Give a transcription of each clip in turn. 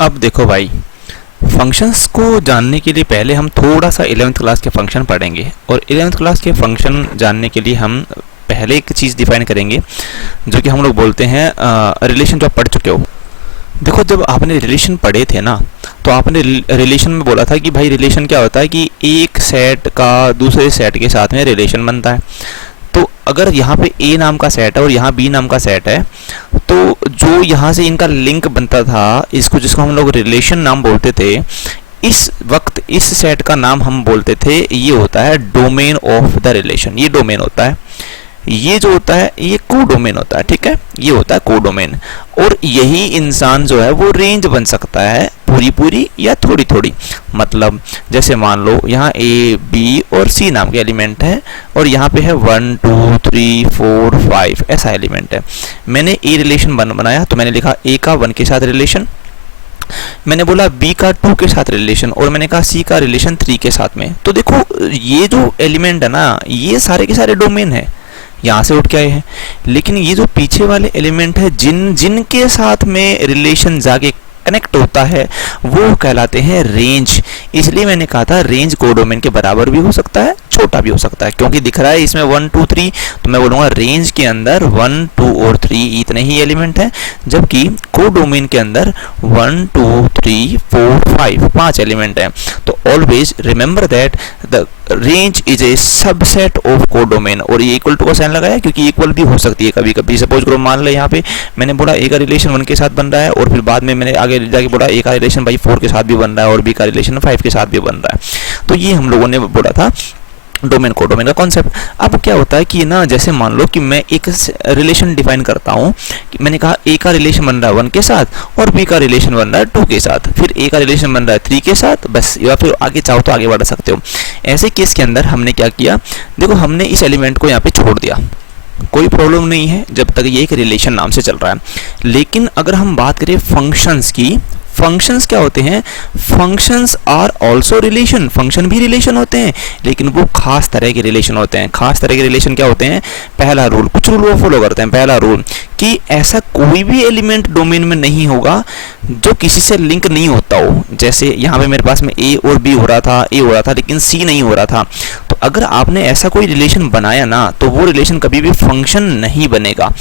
अब देखो भाई, फंक्शंस को जानने के लिए पहले हम थोड़ा सा 11th क्लास के फंक्शन पढ़ेंगे, और 11th क्लास के फंक्शन जानने के लिए हम पहले एक चीज़ डिफाइन करेंगे जो कि हम लोग बोलते हैं रिलेशन। जो आप पढ़ चुके हो, देखो जब आपने रिलेशन पढ़े थे ना, तो आपने रिलेशन में बोला था कि भाई रिलेशन क्या होता है कि एक सेट का दूसरे सेट के साथ में रिलेशन बनता है। तो अगर यहाँ पे A नाम का सेट है और यहाँ B नाम का सेट है, तो जो यहाँ से इनका लिंक बनता था, इसको जिसको हम लोग रिलेशन नाम बोलते थे, इस वक्त इस सेट का नाम हम बोलते थे, ये होता है डोमेन ऑफ द रिलेशन। ये डोमेन होता है, ये जो होता है ये कोडोमेन होता है, ठीक है, ये होता है कोडोमेन। और यही इंसान जो है वो रेंज बन सकता है, पूरी पूरी या थोड़ी थोड़ी। मतलब जैसे मान लो यहाँ A, B और C नाम के एलिमेंट है, और यहाँ पे है 1 2 3 4 5 ऐसा एलिमेंट है। मैंने A रिलेशन बनाया तो मैंने लिखा A का 1 के साथ रिलेशन, मैंने बोला B का 2 के साथ रिलेशन, और मैंने कहा C का रिलेशन 3 के साथ में। तो देखो ये जो एलिमेंट है ना, ये सारे के सारे डोमेन है, यहाँ से उठ के आए हैं। लेकिन ये जो पीछे वाले एलिमेंट है, जिनके साथ में रिलेशन जाके कनेक्ट होता है, वो कहलाते हैं रेंज। इसलिए मैंने कहा था रेंज कोडोमेन के बराबर भी हो सकता है, छोटा भी हो सकता है, क्योंकि दिख रहा है इसमें 1 2 3, तो मैं बोलूँगा रेंज के अंदर 1 2 और 3 इतने ही एलिमेंट हैं, जबकि कोडोमेन के अंदर 1 2 3 4 5 5 एलिमेंट हैं। तो always remember that the range is a subset of codomain. और ये इक्वल टू का साइन लगाया क्योंकि इक्वल भी हो सकती है कभी कभी। सपोज करो मान ले यहाँ पे मैंने बोला A का रिलेशन 1 के साथ बन रहा है, और फिर बाद में मैंने आगे जाके बोला A का रिलेशन भाई 4 के साथ भी बन रहा है, और B का रिलेशन 5 के साथ भी बन रहा है। तो ये हम लोगों ने बोला था डोमेन कोडोमेन का कॉन्सेप्ट। अब क्या होता है कि ना, जैसे मान लो कि मैं एक रिलेशन डिफाइन करता हूँ कि मैंने कहा A का रिलेशन बन रहा है 1 के साथ, और B का रिलेशन बन रहा है 2 के साथ, फिर A का रिलेशन बन रहा है 3 के साथ, बस, या फिर आगे चाहो तो आगे बढ़ सकते हो। ऐसे केस के अंदर हमने क्या किया, देखो हमने इस एलिमेंट को यहाँ पे छोड़ दिया, कोई प्रॉब्लम नहीं है जब तक ये एक रिलेशन नाम से चल रहा है। लेकिन अगर हम बात करें फंक्शंस की, फंक्शंस क्या होते हैं, functions are also relation, function भी रिलेशन होते हैं, लेकिन वो खास तरह के रिलेशन होते हैं। खास तरह के रिलेशन क्या होते हैं, पहला रूल, कुछ रूल वो फॉलो करते हैं। पहला रूल कि ऐसा कोई भी एलिमेंट डोमेन में नहीं होगा जो किसी से लिंक नहीं होता हो। जैसे यहाँ पे मेरे पास में A और B हो रहा था, A हो रहा था लेकिन C नहीं हो रहा था। तो अगर आपने ऐसा कोई रिलेशन बनाया ना, तो वो रिलेशन कभी भी फंक्शन नहीं बनेगा।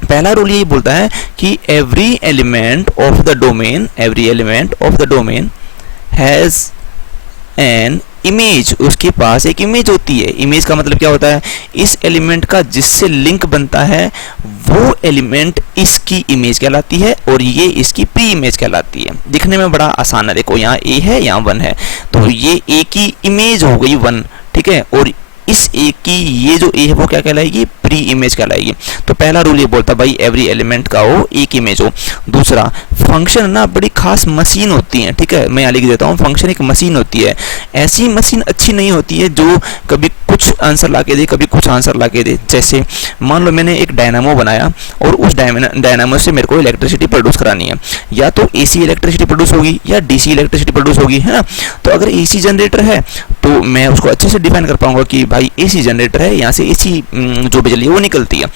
पहला रूल यही बोलता है कि every element of the domain, every element of the domain has an image, उसके पास एक इमेज होती है। इमेज का मतलब क्या होता है, इस एलिमेंट का जिससे लिंक बनता है वो एलिमेंट इसकी इमेज कहलाती है, और ये इसकी प्री इमेज कहलाती है। दिखने में बड़ा आसान है, देखो यहाँ A है, यहाँ 1 है, तो ये A की इमेज हो गई 1, ठीक है, और इस A की ये जो A है वो क्या कहलाएगी, प्री इमेज कहलाएगी। तो पहला रूल ये बोलता है भाई एवरी एलिमेंट का हो एक इमेज हो। दूसरा, फंक्शन ना बड़ी खास मशीन होती है, ठीक है, मैं यहाँ लिख देता हूँ, फंक्शन एक मशीन होती है। ऐसी मशीन अच्छी नहीं होती है जो कभी कुछ आंसर ला के दे, कभी कुछ आंसर ला के दे। जैसे मान लो मैंने एक डायनामो बनाया, और उस डायनामो से मेरे को इलेक्ट्रिसिटी प्रोड्यूस करानी है, या तो AC इलेक्ट्रिसिटी प्रोड्यूस होगी या DC इलेक्ट्रिसिटी प्रोड्यूस होगी, है ना। तो अगर AC जनरेटर है तो मैं उसको अच्छे से डिफाइन कर पाऊंगा कि भाई AC जनरेटर है, यहाँ से AC जो बिजली है वो निकलती है,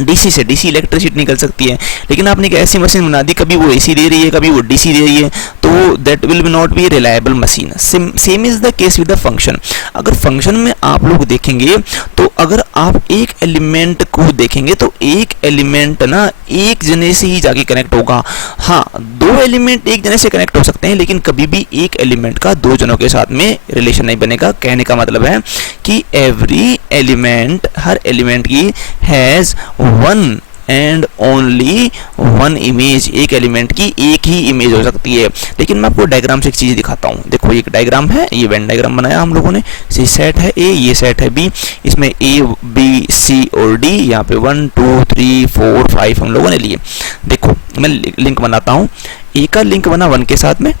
DC से DC इलेक्ट्रिसिटी निकल सकती है। लेकिन आपने एक ऐसी मशीन बना दी, कभी वो AC दे रही है, कभी वो DC दे रही है, तो that will be not be reliable machine. Same is the case with the function. अगर फंक्शन में आप लोग देखेंगे तो अगर आप एक एलिमेंट को देखेंगे तो एक एलिमेंट ना एक जने से ही जाके कनेक्ट होगा। हाँ, 2 एलिमेंट एक जने से कनेक्ट हो सकते हैं, लेकिन कभी भी एक एलिमेंट का 2 जनों के साथ में रिलेशन नहीं बनेगा। कहने का मतलब है कि एवरी एलिमेंट, हर एलिमेंट की हैज 1 एंड ओनली 1 इमेज, एक एलिमेंट की एक ही इमेज हो सकती है। लेकिन मैं आपको डायग्राम से एक चीज़ दिखाता हूँ। देखो एक डायग्राम है, ये वेन डायग्राम बनाया हम लोगों ने। ये सेट है A, ये सेट है B, इसमें A B C और D, यहाँ पे 1 2 3 4 5 हम लोगों ने लिए। देखो मैं लिंक बनाता हूँ, A का लिंक बना 1 के साथ में,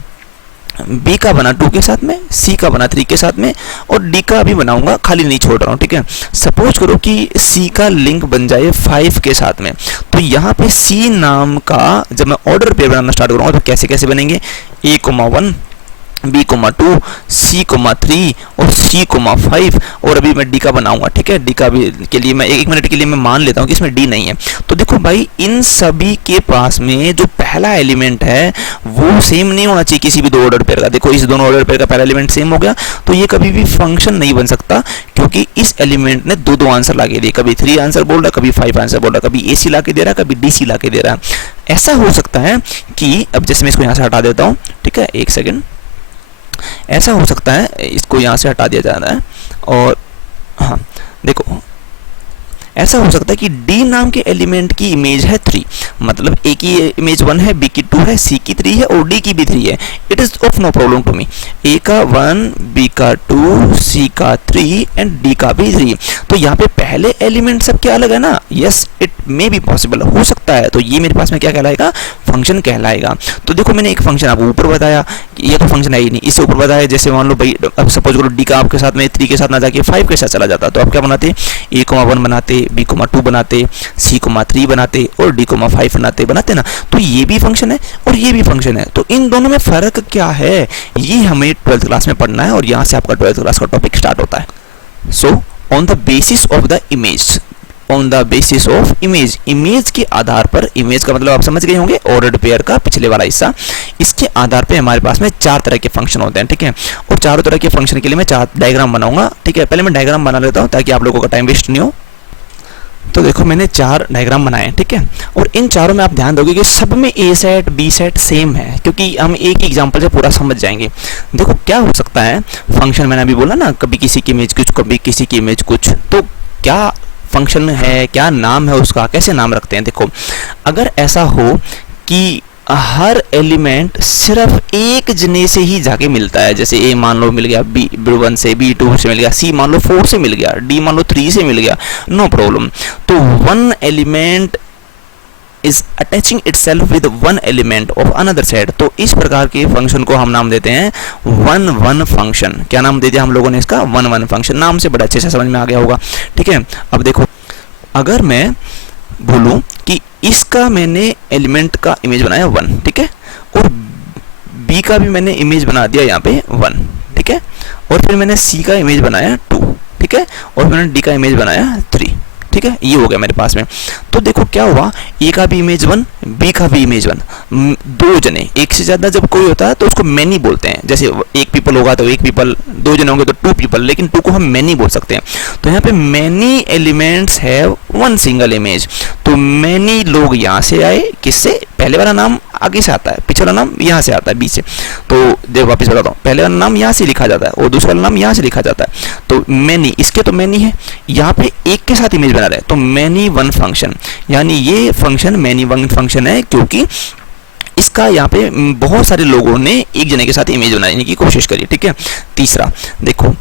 B का बना 2 के साथ में, C का बना 3 के साथ में, और D का भी बनाऊंगा, खाली नहीं छोड़ रहा हूँ, ठीक है। सपोज करो कि C का लिंक बन जाए 5 के साथ में, तो यहाँ पे C नाम का जब मैं ऑर्डर पेयर बनाना स्टार्ट करूँगा तो कैसे कैसे बनेंगे, A,1 B,2 C,3 और C,5, और अभी मैं D का बनाऊंगा, ठीक है। D का भी के लिए मैं 1 मिनट के लिए मैं मान लेता हूँ कि इसमें D नहीं है। तो देखो भाई इन सभी के पास में जो पहला एलिमेंट है वो सेम नहीं होना चाहिए किसी भी दो ऑर्डर पेयर का। देखो इस दोनों ऑर्डर पेयर का पहला एलिमेंट सेम हो गया तो ये कभी भी फंक्शन नहीं बन सकता, क्योंकि इस एलिमेंट ने दो दो आंसर ला के दिए, कभी 3 आंसर बोल रहा है, कभी 5 आंसर बोल रहा है, कभी AC ला के दे रहा है, कभी DC ला के दे रहा है। ऐसा हो सकता है कि अब जैसे मैं इसको यहाँ से हटा देता हूँ, ठीक है, एक सेकेंड, ऐसा हो सकता है इसको यहाँ से हटा दिया जा रहा है, और हाँ देखो ऐसा हो सकता है कि D नाम के एलिमेंट की इमेज है 3, मतलब A की इमेज 1 है, B की 2 है, C की 3 है और D की भी 3 है। It is of no problem to me. A का 1, B का 2, C का 3 एंड D का भी 3। तो यहाँ पे पहले एलिमेंट सब क्या अलग है ना, yes it may be possible, हो सकता है। तो ये मेरे पास में क्या कहलाएगा, फंक्शन कहलाएगा। तो देखो मैंने एक फंक्शन आपको ऊपर बताया, ये तो फंक्शन है ही नहीं, इससे ऊपर बताया जैसे मान लो भाई अब सपोज करो D का आपके साथ में 3 के साथ ना जाके 5 के साथ चला जाता, तो आप क्या बनाते, A,1 बनाते, B,2 बनाते, C,3 बनाते और D,5 बनाते ना। तो ये भी फंक्शन है और ये भी फंक्शन है, तो इन दोनों में फर्क क्या है, ये हमें 12th क्लास में पढ़ना है और यहाँ से आपका 12th क्लास का टॉपिक स्टार्ट होता है। So on the basis of the image, on the basis of image, image के आधार पर, इमेज का मतलब आप समझ गए होंगे ऑर्डर्ड पेयर का पिछले वाला हिस्सा, इसके आधार पे हमारे पास में 4 तरह के फंक्शन होते हैं, ठीक है। और चारों तरह के फंक्शन के लिए मैं 4 डायग्राम बनाऊंगा, ठीक है। पहले मैं डायग्राम बना लेता हूँ ताकि आप लोगों का टाइम वेस्ट नहीं हो। तो देखो मैंने 4 डायग्राम बनाए हैं, ठीक है, और इन चारों में आप ध्यान दोगे कि सब में A set B set same है, क्योंकि हम एक ही एग्जांपल से पूरा समझ जाएंगे। देखो क्या हो सकता है, फंक्शन मैंने अभी बोला ना, कभी किसी की इमेज कुछ, कभी किसी की इमेज कुछ, तो क्या फंक्शन है, क्या नाम है उसका, कैसे नाम रखते हैं। देखो अगर ऐसा हो कि हर एलिमेंट सिर्फ एक जने से ही जाके मिलता है, जैसे A मान लो मिल गया B1 से, B2 से मिल गया, C मान लो 4 से मिल गया, D मान लो 3 से मिल गया, नो प्रॉब्लम। तो one element is attaching itself with one element of another set, तो इस प्रकार के फंक्शन को हम नाम देते हैं वन वन फंक्शन। क्या नाम दे दिया हम लोगों ने इसका, वन वन फंक्शन। नाम से बड़ा अच्छे से समझ में आ गया होगा, ठीक है। अब देखो अगर मैं बोलूं कि इसका मैंने एलिमेंट का इमेज बनाया 1, ठीक है, और B का भी मैंने इमेज बना दिया यहाँ पे 1, ठीक है, और फिर मैंने C का इमेज बनाया 2, ठीक है, और मैंने D का इमेज बनाया 3, ठीक है, ये हो गया मेरे पास में। तो देखो क्या हुआ, A का भी इमेज 1, B का भी इमेज 1, दो जने, एक से ज्यादा जब कोई होता है तो उसको मैनी बोलते हैं। जैसे एक पीपल होगा तो एक पीपल, दो जने होंगे तो 2 पीपल, लेकिन 2 को हम मैनी बोल सकते हैं। तो यहाँ पे मैनी एलिमेंट्स है वन सिंगल इमेज, तो मैनी लोग यहाँ से आए, किससे, पहले वाला नाम आगे से आता है, पिछले वाला नाम यहाँ से आता है B से। तो देखो वापस बताता हूँ, पहले वाला नाम यहाँ से लिखा जाता है और दूसरा वाला नाम यहाँ से लिखा जाता है। तो मैनी, इसके तो मैनी है, यहाँ पे एक के साथ इमेज बना रहे हैं, तो मैनी वन फंक्शन, यानी ये फंक्शन मैनी वन फंक्शन है, क्योंकि इसका यहाँ पे बहुत सारे लोगों ने एक जने के साथ इमेज बनाने की कोशिश करी, ठीक है। तीसरा देखो,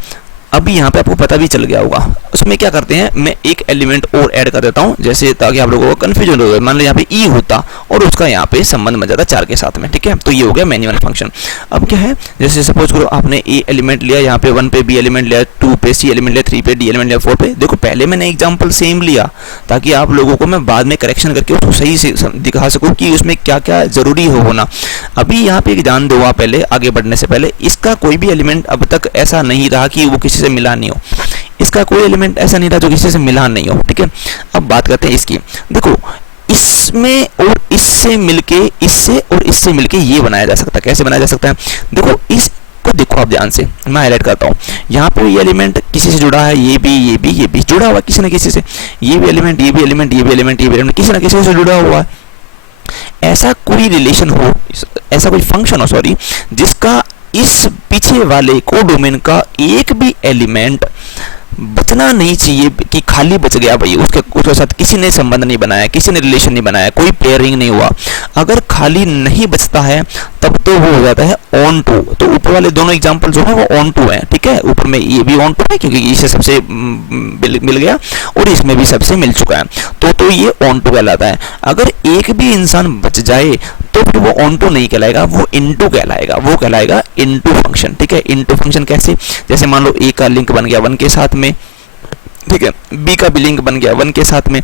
अभी यहाँ पे आपको पता भी चल गया होगा, उसमें क्या करते हैं, मैं एक एलिमेंट और ऐड कर देता हूँ, जैसे ताकि आप लोगों को कंफ्यूजन हो जाए। मान लो यहाँ पे E होता और उसका यहाँ पे संबंध बन जाता 4 के साथ में, ठीक है। तो ये हो गया मैनी वन फंक्शन। अब क्या है, जैसे सपोज करो आपने A एलिमेंट लिया, यहाँ पे 1 पे B एलिमेंट लिया, 2 पे C एलिमेंट लिया, 3 पे D एलिमेंट लिया, 4 पे, देखो पहले मैंने एग्जाम्पल सेम लिया ताकि आप लोगों को मैं बाद में करेक्शन करके उसको सही से दिखा सकूँ कि उसमें क्या क्या जरूरी हो होना। अभी यहाँ पे ध्यान दो आप, पहले आगे बढ़ने से पहले, इसका कोई भी एलिमेंट अब तक ऐसा नहीं रहा कि वो किसी से मिला नहीं हो, इसका कोई एलिमेंट ऐसा नहीं रहा जो किसी से मिला नहीं हो, ठीक है। अब बात करते हैं इसकी, देखो इसमें और इससे मिलके, इससे और इससे मिलके ये बनाया जा सकता है। कैसे बनाया जा सकता है, देखो इसको देखो आप ध्यान से, मैं हाईलाइट करता हूँ, यहाँ पे ये एलिमेंट किसी से जुड़ा है, ये भी जुड़ा हुआ किसी न किसी से, ये भी एलिमेंट, ये भी एलिमेंट, ये भी एलिमेंट, ये भी एलिमेंट किसी न किसी से जुड़ा हुआ है। ऐसा कोई रिलेशन हो, ऐसा कोई फंक्शन हो, सॉरी, जिसका इस पीछे वाले कोडोमेन का एक भी एलिमेंट बचना नहीं चाहिए कि खाली बच गया भाई, उसके साथ किसी ने संबंध नहीं बनाया, किसी ने रिलेशन नहीं बनाया, कोई पेयरिंग नहीं हुआ। अगर खाली नहीं बचता है तब तो वो हो जाता है ऑन टू। तो ऊपर वाले दोनों एग्जांपल जो है वो ऑन टू है, ठीक है। ऊपर में ये भी ऑन टू है क्योंकि इसे सबसे मिल गया और इसमें भी सबसे मिल चुका है, तो ये ऑन टू कहलाता है। अगर एक भी इंसान बच जाए तो फिर वो ऑन टू नहीं कहलाएगा, वो इनटू कहलाएगा, वो कहलाएगा इनटू फंक्शन, ठीक है। इनटू फंक्शन कैसे, जैसे मान लो A का लिंक बन गया 1 के साथ में, ठीक है, B का भी लिंक बन गया 1 के साथ में,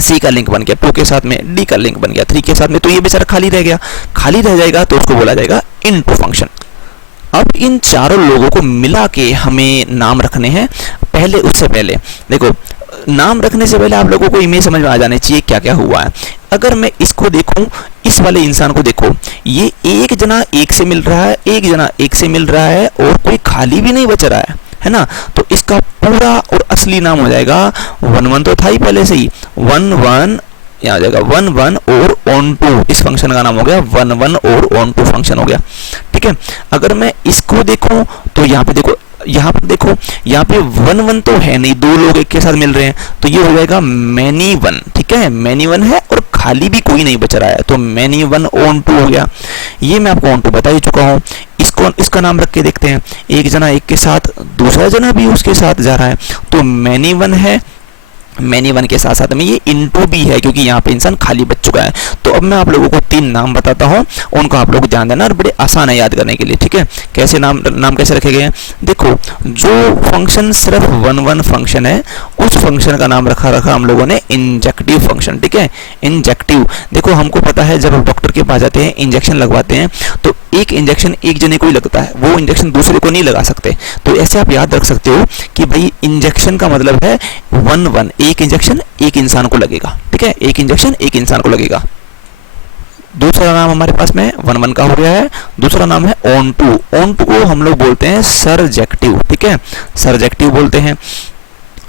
C का लिंक बन गया 2 के साथ में, D का लिंक बन गया 3 के साथ में, तो ये बेचारा खाली रह गया, खाली रह जाएगा तो उसको बोला जाएगा इनटू फंक्शन। अब इन चारों लोगों को मिला के हमें नाम रखने हैं। पहले उससे पहले देखो नाम रखने से पहले आप लोगों को इमेज समझ में आ जानी चाहिए क्या क्या हुआ है। अगर मैं इसको देखूं, इस वाले इंसान को देखो, ये एक जना एक से मिल रहा है, एक जना एक से मिल रहा है और कोई खाली भी नहीं बच रहा है ना। तो इसका पूरा और असली नाम हो जाएगा, वन वन तो था ही पहले से ही, वन वन यहाँ आ जाएगा, वन वन और ऑन टू, इस फंक्शन का नाम हो गया वन वन और ऑन टू फंक्शन हो गया। ठीक है, अगर मैं इसको देखूं तो यहाँ पे देखो, यहाँ पर देखो, यहाँ पे वन वन तो है नहीं, दो लोग एक के साथ मिल रहे हैं, तो ये हो जाएगा मैनी वन। ठीक है, मैनी वन है और खाली भी कोई नहीं बच रहा है, तो मैनी वन ऑन टू हो गया। ये मैं आपको ऑन टू बता ही चुका हूँ। इसको इसका नाम रख के देखते हैं, एक जना एक के साथ, दूसरा जना भी उसके साथ जा रहा है, तो मैनी वन है, मैनी वन के साथ साथ में ये इनटू भी है, क्योंकि यहाँ पे इंसान खाली बच चुका है। तो अब मैं आप लोगों को 3 नाम बताता हूँ, उनको आप लोग ध्यान देना और बड़े आसान है याद करने के लिए। ठीक है, कैसे नाम कैसे रखे गए हैं, देखो, जो फंक्शन सिर्फ वन वन फंक्शन है, उस फंक्शन का नाम रखा हम लोगों ने इंजेक्टिव फंक्शन। ठीक है, इंजेक्टिव, देखो हमको पता है जब हम डॉक्टर के पास जाते हैं, इंजेक्शन लगवाते हैं, तो एक इंजेक्शन एक जने को ही लगता है, वो इंजेक्शन दूसरे को नहीं लगा सकते। तो ऐसे आप याद रख सकते हो कि भाई इंजेक्शन का मतलब है वन वन, एक इंजेक्शन एक इंसान को लगेगा। ठीक है, एक इंजेक्शन एक इंसान को लगेगा। दूसरा नाम हमारे पास में वन वन का हो गया है, दूसरा नाम है ऑन टू। ऑन टू को हम लोग बोलते हैं सरजेक्टिव। ठीक है, सरजेक्टिव बोलते हैं।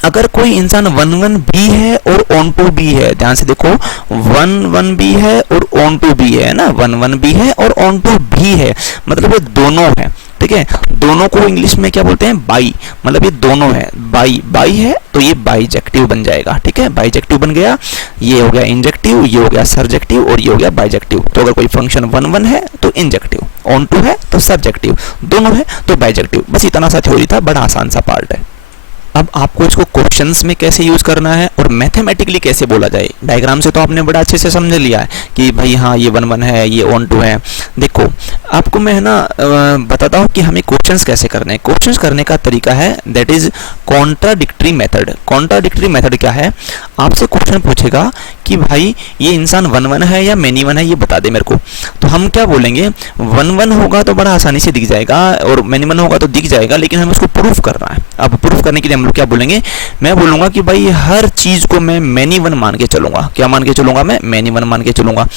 अगर कोई इंसान वन वन भी है और ऑन टू भी है, ध्यान से देखो, वन वन भी है और ऑन टू भी है ना, वन वन भी है और ऑन टू भी है, मतलब ये दोनों है। ठीक है, दोनों को इंग्लिश में क्या बोलते हैं, बाई, मतलब ये दोनों है, बाई बाई है, तो ये बाईजेक्टिव बन जाएगा। ठीक है, बाईजेक्टिव बन गया, ये हो गया इंजेक्टिव, ये हो गया सरजेक्टिव और ये हो गया बाईजेक्टिव। तो अगर कोई फंक्शन वन वन है तो इंजेक्टिव, ऑन टू है तो सरजेक्टिव, दोनों है तो बाईजेक्टिव। बस इतना सा थ्योरी था, बड़ा आसान सा पार्ट है। अब आपको इसको क्वेश्चंस में कैसे यूज करना है और मैथमेटिकली कैसे बोला जाए, डायग्राम से तो आपने बड़ा अच्छे से समझ लिया है कि भाई हाँ ये वन वन है, ये ऑन टू है। देखो आपको मैं है ना बताता हूँ कि हमें क्वेश्चंस कैसे करने हैं। क्वेश्चंस करने का तरीका है that is contradictory method. Contradictory method क्या है, आपसे क्वेश्चन पूछेगा कि भाई ये इंसान वन वन है या मैनी वन है, ये बता दे मेरे को। तो हम क्या बोलेंगे, वन वन होगा तो बड़ा आसानी से दिख जाएगा और मैनी वन होगा तो दिख जाएगा, लेकिन हमें उसको प्रूफ करना है। अब प्रूफ करने के लिए हम लोग क्या बोलेंगे, मैं बोलूंगा कि भाई हर चीज को मैं मैनी वन मान के चलूंगा। क्या मान के चलूंगा, मैं मैनी वन मान के चलूंगा।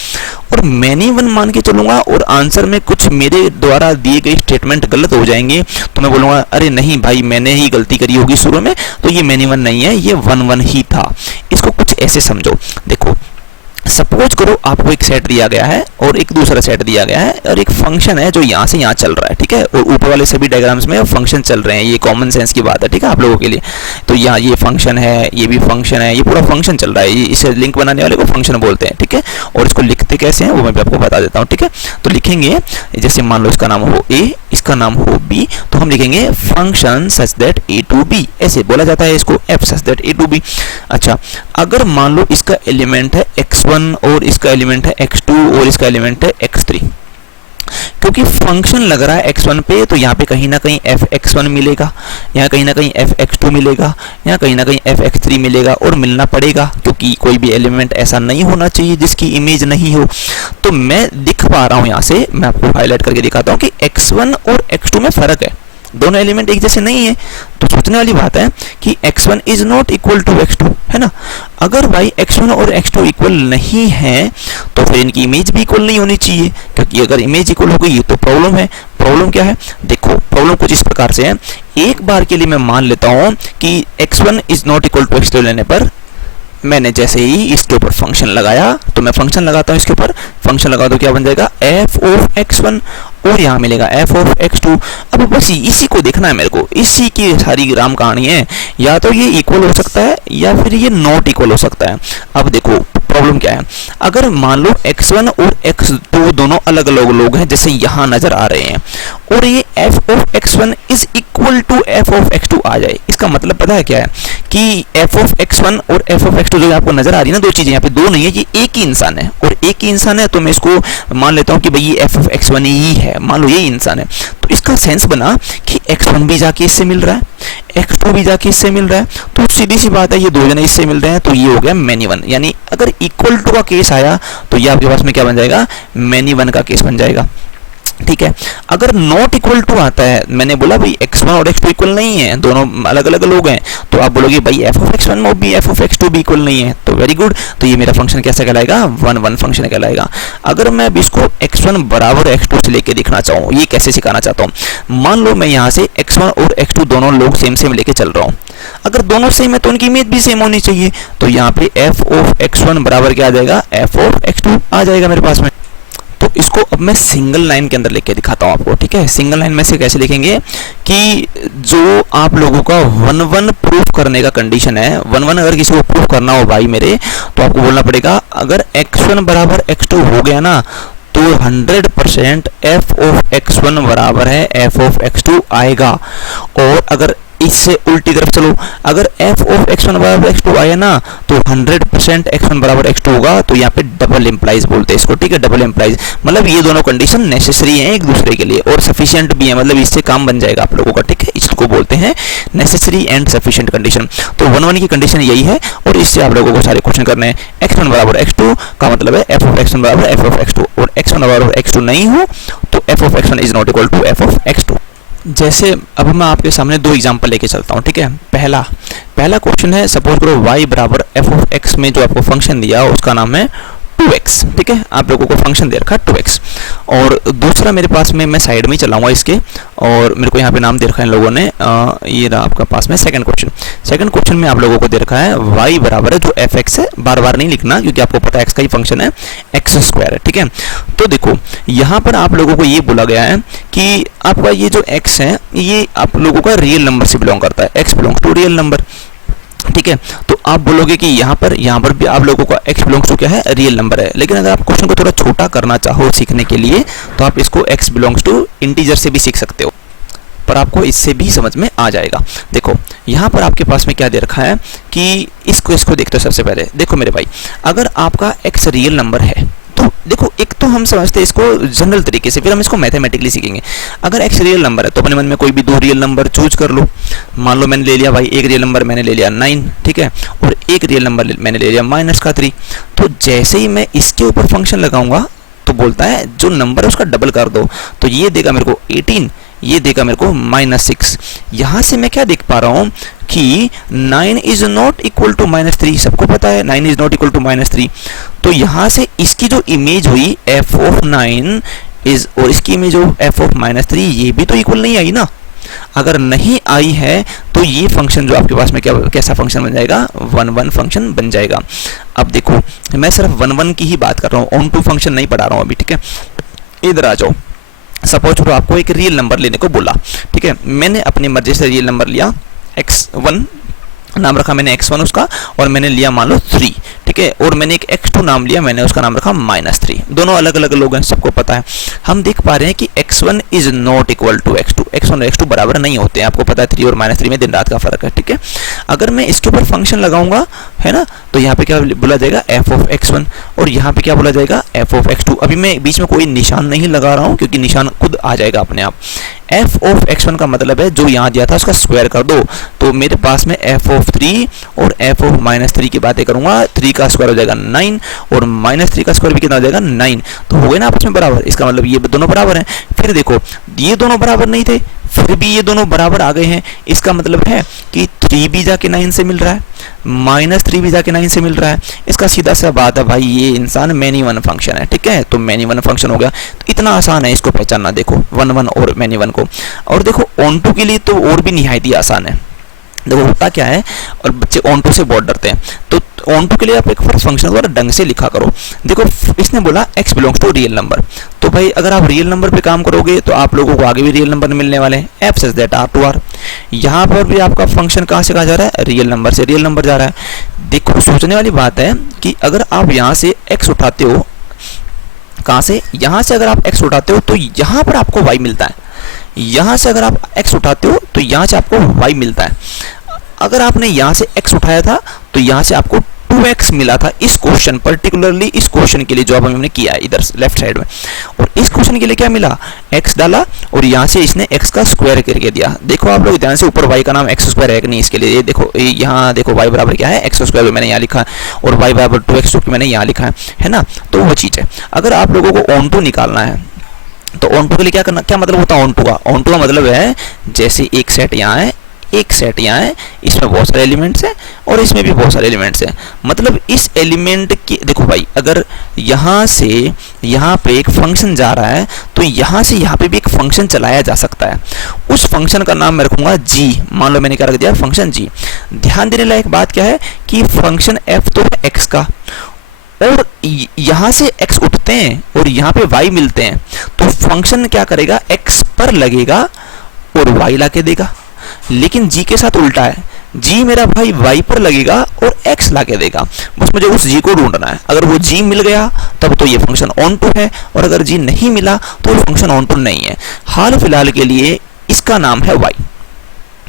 और मैनी वन मान के चलूंगा और आंसर में कुछ मेरे द्वारा दिए गए स्टेटमेंट गलत हो जाएंगे, तो मैं बोलूंगा अरे नहीं भाई मैंने ही गलती करी होगी शुरू में, तो ये मैनी वन नहीं है, ये वन वन ही था। इसको कुछ ऐसे समझो, देखो सपोज करो आपको एक सेट दिया गया है और एक दूसरा सेट दिया गया है और एक फंक्शन है जो यहाँ से यहाँ चल रहा है। ठीक है, और ऊपर वाले सभी डायग्राम्स में फंक्शन चल रहे हैं, ये कॉमन सेंस की बात है। ठीक है, आप लोगों के लिए तो यहाँ ये फंक्शन है, ये भी फंक्शन है, ये पूरा फंक्शन चल रहा है, इसे लिंक बनाने वाले को फंक्शन बोलते हैं। ठीक है, और इसको लिखते कैसे हैं वो मैं भी आपको बता देता हूँ। ठीक है, तो लिखेंगे जैसे मान लो इसका नाम हो ए, इसका नाम हो बी, तो हम लिखेंगे function such that A to B, ऐसे बोला जाता है इसको, f such that A to B. अच्छा, अगर मान लो इसका एलिमेंट है x1 और इसका एलिमेंट है x2 और इसका एलिमेंट है x3, क्योंकि फंक्शन लग रहा है x1 पे, तो यहाँ पे कहीं ना कहीं fx1 मिलेगा, यहाँ कहीं ना कहीं fx2 मिलेगा, यहाँ कहीं ना कहीं fx3 मिलेगा और मिलना पड़ेगा, क्योंकि कोई भी एलिमेंट ऐसा नहीं होना चाहिए जिसकी इमेज नहीं हो। तो मैं दिख पा रहा हूँ, यहाँ से मैं आपको हाईलाइट करके दिखाता हूँ कि x1 और x2 में फर्क है, दोनों एलिमेंट एक जैसे नहीं है। तो सोचने वाली बात है कि x1 is not equal to x2, है ना। अगर भाई x1 और x2 इक्वल नहीं है तो फिर इनकी इमेज भी इक्वल नहीं होनी चाहिए, क्योंकि अगर इमेज इक्वल हो गई तो प्रॉब्लम है। प्रॉब्लम क्या है, देखो प्रॉब्लम कुछ इस प्रकार से है, एक बार के लिए मैं मान लेता हूं कि x1 is not equal to x2 लेने पर मैंने जैसे ही इसके ऊपर फंक्शन लगाया, तो मैं फंक्शन लगाता हूँ इसके ऊपर, फंक्शन लगा दो क्या बन जाएगा f ऑफ x1 और यहाँ मिलेगा f ऑफ x2। अब बस इसी को देखना है मेरे को, इसी की सारी राम कहानी है, या तो ये इक्वल हो सकता है या फिर ये नॉट इक्वल हो सकता है। अब देखो प्रॉब्लम क्या है, अगर मान लो x1 और x2 दोनों अलग अलग लोग हैं जैसे यहाँ नजर आ रहे हैं, और ये f of x1 is equal to f of x2 आ जाए, इसका मतलब पता है क्या है कि f ऑफ x1 और f ऑफ x2 जो आपको नजर आ रही है ना, दो चीजें यहाँ पे दो नहीं है, ये एक ही इंसान है और एक ही इंसान है, तो मैं इसको मान लेता हूँ कि भाई ये f ऑफ x1 ही है, मान लो ये इंसान है। तो इसका सेंस बना कि x1 भी जाके इससे मिल रहा है, x2 भी जाके इससे मिल रहा है, तो सीधी सी बात है ये दो जने इससे मिल रहे हैं, तो ये हो गया मैनी वन। यानी अगर इक्वल टू का केस आया तो ये आपके पास में क्या बन जाएगा, मैनी वन का केस बन जाएगा। ठीक है। अगर नॉट इक्वल टू आता है, मैंने बोला भाई x1 और x2 इक्वल नहीं है, दोनों अलग अलग लोग हैं, तो आप बोलोगे भाई f ऑफ x1 और b f ऑफ x2 भी इक्वल नहीं है, तो वेरी गुड, तो ये मेरा फंक्शन कैसा कहलाएगा, 1 1 फंक्शन कहलाएगा। अगर मैं अब इसको x1 बराबर x2 से लेके दिखना चाहूँ, ये कैसे सिखाना चाहता हूँ, मान लो मैं यहाँ से x1 और x2 दोनों लोग सेम सेम लेके चल रहा हूँ, अगर दोनों सेम है तो उनकी इमेज भी सेम होनी चाहिए, तो यहाँ पे f ऑफ x1 बराबर क्या आ जाएगा, f ऑफ x2 आ जाएगा मेरे पास में। तो इसको अब मैं सिंगल लाइन के अंदर लेके दिखाता हूँ आपको, ठीक है। सिंगल लाइन में से कैसे लिखेंगे कि जो आप लोगों का 1 1 प्रूफ करने का कंडीशन है, 1 1 अगर किसी को प्रूफ करना हो भाई मेरे, तो आपको बोलना पड़ेगा अगर x1 बराबर x2 हो गया ना, तो 100% f ऑफ x1 बराबर है f ऑफ x2 आएगा। और अगर इससे उल्टी तरफ चलो, अगर f ऑफ x1 बराबर x2 आया ना, तो 100% x1 बराबर x2 होगा, तो यहाँ पे डबल इम्प्लाइज बोलते हैं इसको, ठीक है। डबल इम्प्लाइज मतलब ये दोनों कंडीशन नेसेसरी हैं एक दूसरे के लिए और सफिशिएंट भी है, मतलब इससे काम बन जाएगा आप लोगों का, ठीक है। इसको बोलते हैं नेसेसरी एंड सफिशिएंट कंडीशन। तो 1 1 की कंडीशन यही है और इससे आप लोगों को सारे क्वेश्चन करने हैं। x1 बराबर x2 का मतलब है f ऑफ x1 बराबर f ऑफ x2, और x1 बराबर x2 नहीं हो तो f of x1 is not equal to f of x2। जैसे अब मैं आपके सामने दो एग्जांपल लेके चलता हूँ, ठीक है। पहला क्वेश्चन है, सपोज करो y बराबर f ऑफ x में जो आपको फंक्शन दिया उसका नाम है 2x, ठीक है। आप लोगों को फंक्शन दे रखा है 2x। और दूसरा मेरे पास में, मैं साइड में ही चलाऊंगा इसके, और मेरे को यहाँ पे नाम दे रखा है इन लोगों ने, ये रहा आपका पास में सेकंड क्वेश्चन में आप लोगों को दे रखा है y बराबर है जो fx है, बार बार नहीं लिखना क्योंकि आपको पता है x का ही फंक्शन है, x² है, ठीक है। तो देखो यहाँ पर आप लोगों को ये बोला गया है कि आपका ये जो x है ये आप लोगों का रियल नंबर से बिलोंग करता है, x belongs to real number, ठीक है। तो आप बोलोगे कि यहाँ पर भी आप लोगों का x बिलोंग्स टू क्या है, रियल नंबर है। लेकिन अगर आप क्वेश्चन को थोड़ा छोटा करना चाहो सीखने के लिए, तो आप इसको x बिलोंग्स टू इंटीजर से भी सीख सकते हो, पर आपको इससे भी समझ में आ जाएगा। देखो यहाँ पर आपके पास में क्या दे रखा है कि इसको देखते हो। सबसे पहले देखो मेरे भाई, अगर आपका x रियल नंबर है तो देखो, एक तो हम समझते हैं इसको जनरल तरीके से, फिर हम इसको मैथमेटिकली सीखेंगे। अगर x रियल नंबर है तो अपने मन में कोई भी दो रियल नंबर चूज कर लो। मान लो मैंने ले लिया भाई, एक रियल नंबर मैंने ले लिया 9, ठीक है, और एक रियल नंबर मैंने ले लिया -3। तो जैसे ही मैं इसके ऊपर फंक्शन लगाऊंगा तो बोलता है जो नंबर है उसका डबल कर दो, तो ये देगा मेरे को 18, ये देगा मेरे को -6। यहाँ से मैं क्या देख पा रहा हूँ कि 9 इज नॉट इक्वल टू -3, सबको पता है 9 इज नॉट इक्वल टू -3। तो यहाँ से इसकी जो इमेज हुई f ऑफ 9 इज, और इसकी इमेज हो f ऑफ -3, ये भी तो इक्वल नहीं आई ना। अगर नहीं आई है तो ये फंक्शन जो आपके पास में कैसा फंक्शन बन जाएगा, 1 1 फंक्शन बन जाएगा। अब देखो मैं सिर्फ 1 1 की ही बात कर रहा हूँ, ऑन टू फंक्शन नहीं पढ़ा रहा हूँ अभी, ठीक है। इधर आ जाओ, सपोज करो आपको एक रियल नंबर लेने को बोला, ठीक है। मैंने अपनी मर्जी से रियल नंबर लिया, x1 नाम रखा मैंने x1 उसका, और मैंने लिया मान लो 3, ठीक है। और मैंने एक x2 नाम लिया, मैंने उसका नाम रखा -3। दोनों अलग अलग लोग हैं, सबको पता है। हम देख पा रहे हैं कि x1 is not equal to x2, x1 और x2 बराबर नहीं होते हैं, आपको पता है 3 और -3 में दिन रात का फर्क है, ठीक है। अगर मैं इसके ऊपर फंक्शन लगाऊंगा, है ना, तो यहाँ पे क्या बोला जाएगा, f ऑफ x1, और यहाँ पे क्या बोला जाएगा, f ऑफ x2। अभी मैं बीच में कोई निशान नहीं लगा रहा हूँ क्योंकि निशान खुद आ जाएगा अपने आप। f ऑफ x1 का मतलब है जो यहाँ दिया था उसका स्क्वायर कर दो, तो मेरे पास में f ऑफ 3 और f ऑफ -3 की बातें करूंगा, 3 का स्क्वायर हो जाएगा 9 और -3 का स्क्वायर भी कितना हो जाएगा 9, तो हो गए ना आपस में बराबर। इसका मतलब ये दोनों बराबर हैं। फिर देखो ये दोनों बराबर नहीं थे, फिर भी ये दोनों बराबर आ गए हैं, इसका मतलब है कि 3 भी जाके 9 से मिल रहा है, -3 भी जाके 9 से मिल रहा है। इसका सीधा सा बात है भाई, ये इंसान मैनी वन फंक्शन है, ठीक है। तो मैनी वन फंक्शन हो गया, तो इतना आसान है इसको पहचानना। देखो 1 1 और मैनी वन को, और देखो ऑन टू के लिए तो और भी निहायत ही आसान है। देखो होता क्या है, और बच्चे ऑन टू से बहुत डरते हैं, तो ऑन टू के लिए आप एक फर्स्ट फंक्शन द्वारा ढंग से लिखा करो। देखो इसने बोला x belongs to real number, तो भाई अगर आप रियल नंबर पे काम करोगे तो आप लोगों को आगे भी रियल नंबर मिलने वाले हैं, f सच दैट r2r। यहाँ पर भी आपका फंक्शन कहाँ से कहाँ जा रहा है, रियल नंबर से रियल नंबर जा रहा है। देखो सोचने वाली बात है कि अगर आप यहाँ से x उठाते हो, कहाँ से, यहाँ से अगर आप x उठाते हो तो यहाँ पर आपको y मिलता है, यहाँ से अगर आप x उठाते हो तो यहाँ से आपको y मिलता है। अगर आपने यहाँ से x उठाया था तो यहाँ से आपको 2x मिला था इस क्वेश्चन, पर्टिकुलरली इस क्वेश्चन के लिए जो अब हमने किया है इधर लेफ्ट साइड में। और इस क्वेश्चन के लिए क्या मिला, x डाला और यहाँ से इसने x का स्क्वायर करके दिया। देखो आप लोग ध्यान से, ऊपर y का नाम x² है कि नहीं इसके लिए, ये देखो यहाँ देखो y बराबर क्या है, x² मैंने यहाँ लिखा है, और y बराबर 2x मैंने यहाँ लिखा है ना। तो वो चीज़ है। अगर आप लोगों को ऑन टू निकालना है तो ऑन टू के लिए क्या करना, क्या मतलब होता है ऑन टू का? ऑन टू का मतलब है जैसे एक सेट यहाँ है, एक सेट यहाँ है, इसमें बहुत सारे एलिमेंट्स हैं और इसमें भी बहुत सारे एलिमेंट्स हैं। मतलब इस एलिमेंट की देखो भाई, अगर यहाँ से यहाँ पे एक फंक्शन जा रहा है तो यहाँ से यहाँ पे भी एक फंक्शन चलाया जा सकता है। उस फंक्शन का नाम मैं रखूंगा जी। मान लो मैंने क्या रख दिया, फंक्शन जी। ध्यान देने लायक बात क्या है कि फंक्शन एफ तो है एक्स का, और यहाँ से x उठते हैं और यहाँ पे y मिलते हैं, तो फंक्शन क्या करेगा, x पर लगेगा और y ला के देगा। लेकिन g के साथ उल्टा है, g मेरा भाई y पर लगेगा और x ला के देगा। बस मुझे उस g को ढूंढना है। अगर वो g मिल गया तब तो ये फंक्शन ऑन टू है, और अगर g नहीं मिला तो ये फंक्शन ऑन टू नहीं है। हाल फिलहाल के लिए इसका नाम है y,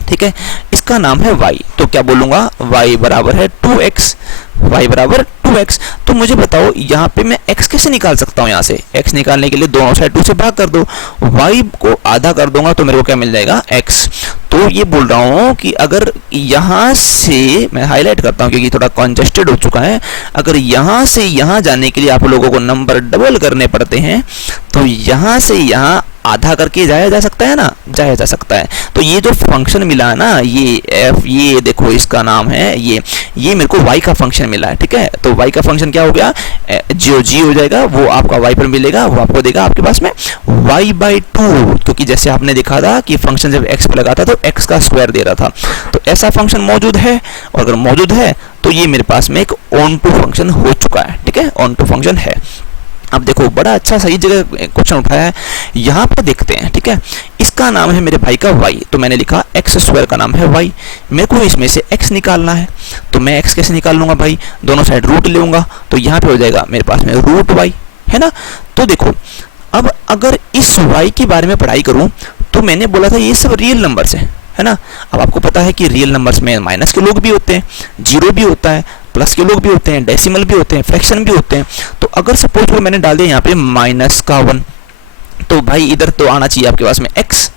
ठीक है, इसका नाम है y। तो क्या बोलूंगा, y बराबर है 2x, y बराबर 2x। तो मुझे बताओ यहाँ पे मैं x कैसे निकाल सकता हूँ? यहाँ से x निकालने के लिए दोनों साइड 2 से भाग कर दो, y को आधा कर दूंगा तो मेरे को क्या मिल जाएगा, x। तो ये बोल रहा हूँ कि अगर यहाँ से मैं हाईलाइट करता हूँ क्योंकि थोड़ा कॉन्जेस्टेड हो चुका है, अगर यहाँ से यहाँ जाने के लिए आप लोगों को नंबर डबल करने पड़ते हैं तो यहाँ से यहाँ आधा करके जाया जा सकता है ना, जाया जा सकता है। तो ये जो फंक्शन मिला है ना, ये f, ये देखो इसका नाम है ये मेरे को y का फंक्शन मिला है, ठीक है। तो y का फंक्शन क्या हो गया, जो g हो जाएगा वो आपका y पर मिलेगा, वो आपको देगा आपके पास में y/2, क्योंकि जैसे आपने देखा था कि फंक्शन जब x पर लगा था तो x का स्क्वायर दे रहा था। तो ऐसा फंक्शन मौजूद है, और अगर मौजूद है तो ये मेरे पास में एक ऑन टू फंक्शन हो चुका है, ठीक है, ऑन टू फंक्शन है। अब देखो बड़ा अच्छा सही जगह क्वेश्चन उठाया है, यहाँ पर देखते हैं, ठीक है। इसका नाम है मेरे भाई का y, तो मैंने लिखा x स्क्वायर का नाम है y। मेरे को इसमें से x निकालना है, तो मैं x कैसे निकाल लूंगा भाई, दोनों साइड रूट लूंगा, तो यहाँ पे हो जाएगा मेरे पास में रूट y, है ना। तो देखो अब अगर इस y के बारे में पढ़ाई करूँ तो मैंने बोला था ये सब रियल नंबर्स है ना। अब आपको पता है कि रियल नंबर्स में माइनस के लोग भी होते हैं, जीरो भी होता है, प्लस के लोग भी होते हैं, डेसिमल भी होते हैं, फ्रैक्शन भी होते हैं। तो अगर सपोज करो मैंने डाल दिया यहाँ पे माइनस का 1, तो भाई इधर तो आना चाहिए आपके पास में x,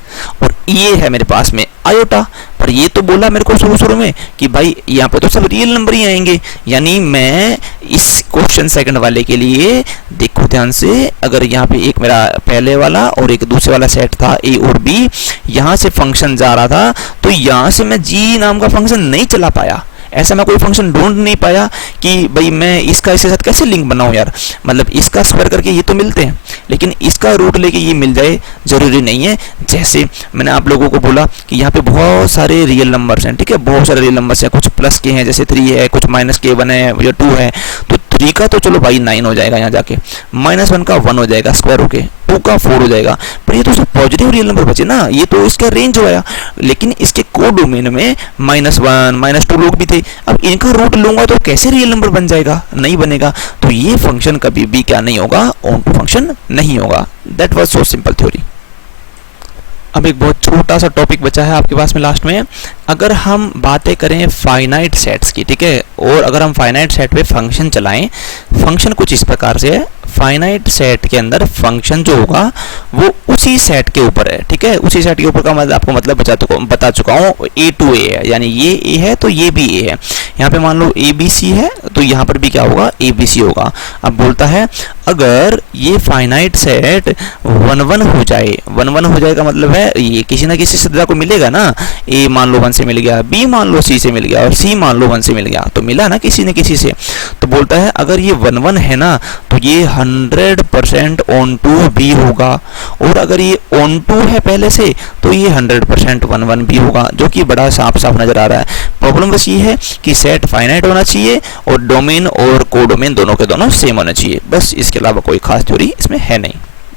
और ये है मेरे पास में आयोटा। पर ये तो बोला मेरे को शुरू में कि भाई यहाँ पे तो सब रियल नंबर ही आएंगे, यानी मैं इस क्वेश्चन सेकंड वाले के लिए देखो ध्यान से, अगर यहाँ पे एक मेरा पहले वाला और एक दूसरे वाला सेट था a और b, यहाँ से फंक्शन जा रहा था तो यहाँ से मैं g नाम का फंक्शन नहीं चला पाया। ऐसा मैं कोई फंक्शन ढूंढ नहीं पाया कि भाई मैं इसका इसके साथ कैसे लिंक बनाऊं यार, मतलब इसका स्क्वायर करके ये तो मिलते हैं लेकिन इसका रूट लेके ये मिल जाए जरूरी नहीं है। जैसे मैंने आप लोगों को बोला कि यहाँ पे बहुत सारे रियल नंबर्स हैं, ठीक है, बहुत सारे रियल नंबर्स हैं, कुछ प्लस के हैं जैसे 3 है, कुछ माइनस के 1 है या 2 है। तो 3 का तो चलो भाई 9 हो जाएगा यहाँ जाके, -1 का 1 हो जाएगा स्क्वायर होके, 2 का 4 हो जाएगा। पर ये तो सब पॉजिटिव रियल नंबर बचे ना, ये तो इसका रेंज हो आया, लेकिन इसके कोड डोमेन में -1 -2 लोग भी थे। अब इनका रूट लूंगा तो कैसे रियल नंबर बन जाएगा, नहीं बनेगा। तो ये फंक्शन कभी भी क्या नहीं होगा, ऑन टू फंक्शन नहीं होगा। That was so simple theory. अब एक बहुत छोटा सा टॉपिक बचा है आपके पास में लास्ट में, अगर हम बातें करें फाइनाइट सेट्स की, ठीक है, और अगर हम फाइनाइट सेट पे फंक्शन चलाएं, फंक्शन कुछ इस प्रकार से है। फाइनाइट सेट के अंदर फंक्शन जो होगा वो उसी सेट के ऊपर है, ठीक है, उसी सेट के ऊपर का मतलब आपको मतलब बता चुका हूँ, a to a है, यानी ये a है तो ये भी a है। यहाँ पे मान लो ABC है तो यहाँ पर भी क्या होगा, ABC होगा। अब बोलता है अगर ये फाइनाइट सेट 1-1 हो जाए, 1-1 हो जाएगा मतलब है ये किसी ना किसी सदस्य को मिलेगा ना, a मान लो 1 से मिल गया, b मान लो c से मिल गया और c मान लो 1 से मिल गया, तो मिला ना किसी न किसी से। तो बोलता है अगर ये 1-1 है ना तो ये 100% ऑन टू भी होगा, और अगर ये ऑन टू है पहले से तो ये 100% 1-1 भी होगा, जो कि बड़ा साफ साफ नजर आ रहा है। प्रॉब्लम बस ये है कि सेट फाइनाइट होना चाहिए और डोमेन और कोडोमेन दोनों के दोनों सेम होना चाहिए, बस इसके अलावा कोई खास थ्योरी इसमें है नहीं।